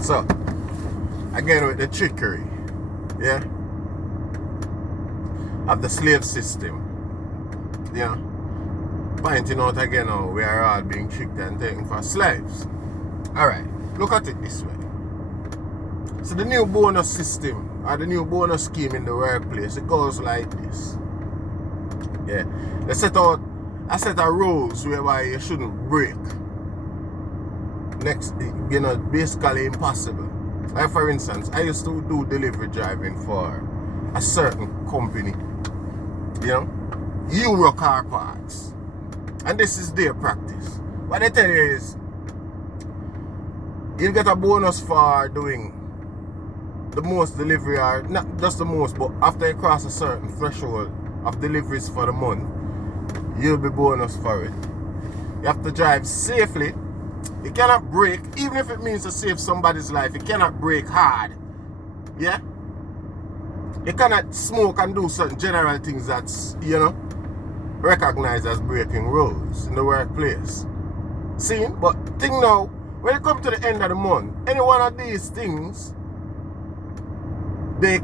So, again with the trickery, yeah, of the slave system, yeah, pointing out again how we are all being tricked and taken for slaves. Alright, look at it this way. So the new bonus system, or the new bonus scheme in the workplace, it goes like this. Yeah, they set out a set of rules whereby you shouldn't break. Next, you know, basically impossible. Like for instance, I used to do delivery driving for a certain company, you know, Euro car parks. And this is their practice. What they tell you is, you'll get a bonus for doing the most delivery, or not just the most, but after you cross a certain threshold of deliveries for the month, you'll be bonus for it. You have to drive safely. You cannot brake, even if it means to save somebody's life. You cannot brake hard. Yeah? You cannot smoke and do certain general things that's, you know, recognized as breaking rules in the workplace. See? But thing now, when you come to the end of the month, any one of these things, they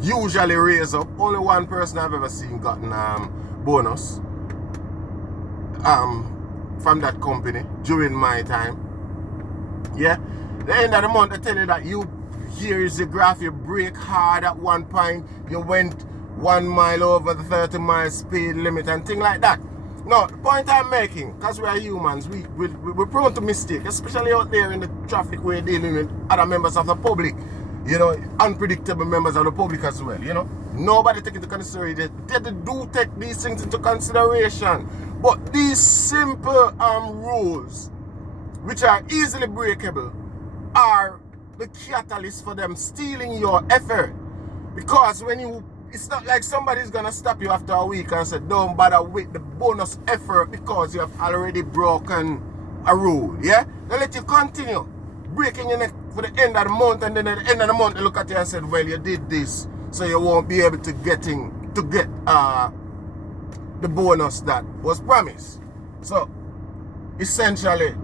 usually raise up. Only one person I've ever seen gotten bonus from that company during my time. Yeah, the end of the month, they tell you that here is the graph, you brake hard at one point, you went 1 mile over the 30-mile speed limit and things like that. No, the point I'm making, because we are humans, we're prone to mistake, especially out there in the traffic we're dealing with other members of the public, you know, unpredictable members of the public as well, you know. Nobody take into consideration. They do take these things into consideration. But these simple rules, which are easily breakable, are the catalyst for them stealing your effort. Because it's not like somebody's gonna stop you after a week and say, don't bother with the bonus effort because you have already broken a rule. Yeah? They let you continue breaking your neck for the end of the month, and then at the end of the month they look at you and say, well, you did this, so you won't be able to get the bonus that was promised. So essentially,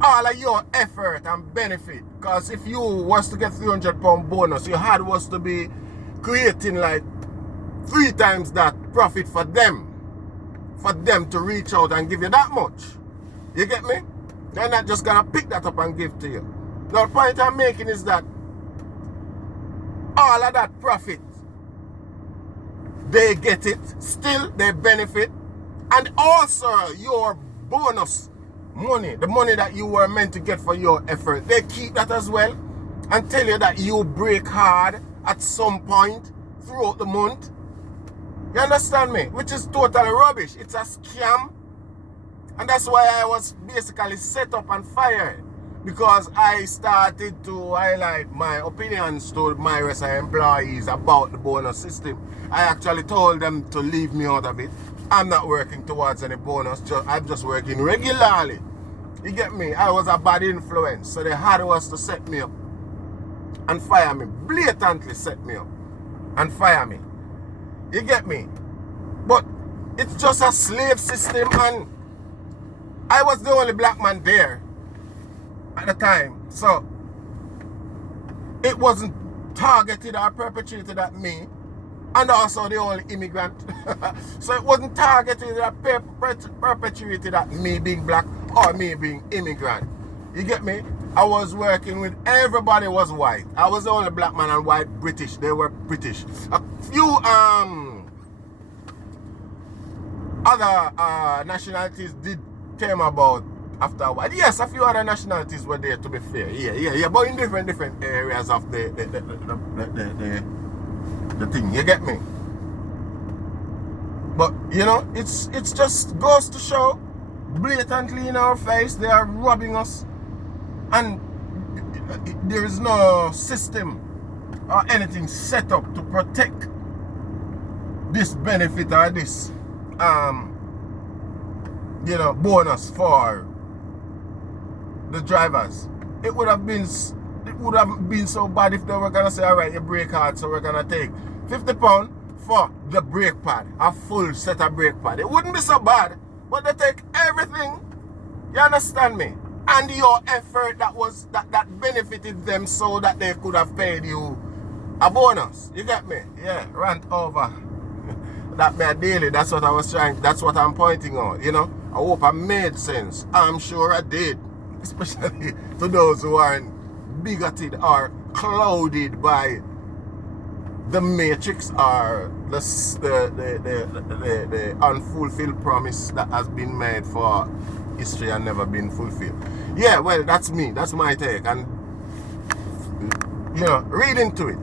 all of your effort and benefit, because if you was to get £300 bonus, your hard was to be creating like 3 times that profit for them to reach out and give you that much. You get me? They're not just gonna pick that up and give to you. Now the point I'm making is that all of that profit, they get it, still they benefit, and also your bonus money, the money that you were meant to get for your effort, they keep that as well and tell you that you break hard at some point throughout the month. You understand me? Which is totally rubbish. It's a scam. And that's why I was basically set up and fired, because I started to highlight my opinions to my rest of employees about the bonus system. I actually told them to leave me out of it. I'm not working towards any bonus, I'm just working regularly. You get me? I was a bad influence, so they had was to set me up and fire me. Blatantly set me up and fire me. You get me? But it's just a slave system, and I was the only black man there at the time, so it wasn't targeted or perpetrated at me, and also the only immigrant. So it wasn't targeted or perpetrated at me being black or me being immigrant. You get me? I was working with, everybody was white. I was the only black man and white British. They were British. A few other nationalities came about after a while. Yes, a few other nationalities were there, to be fair. Yeah. But in different areas of the thing. You get me? But you know, it's just goes to show blatantly in our face they are robbing us, and there is no system or anything set up to protect this benefit or this bonus for the drivers. It would have been so bad if they were gonna say, all right, you brake hard, so we're gonna take £50 for the brake pad, a full set of brake pad. It wouldn't be so bad, but they take everything. You understand me? and your effort that benefited them so that they could have paid you a bonus. You get me? Yeah, rant over. That be a daily. That's what I was trying. That's what I'm pointing out. You know. I hope I made sense. I'm sure I did. Especially to those who aren't bigoted or clouded by the matrix or the unfulfilled promise that has been made for history and never been fulfilled. Yeah, well, that's me. That's my take. And, you know, read into it.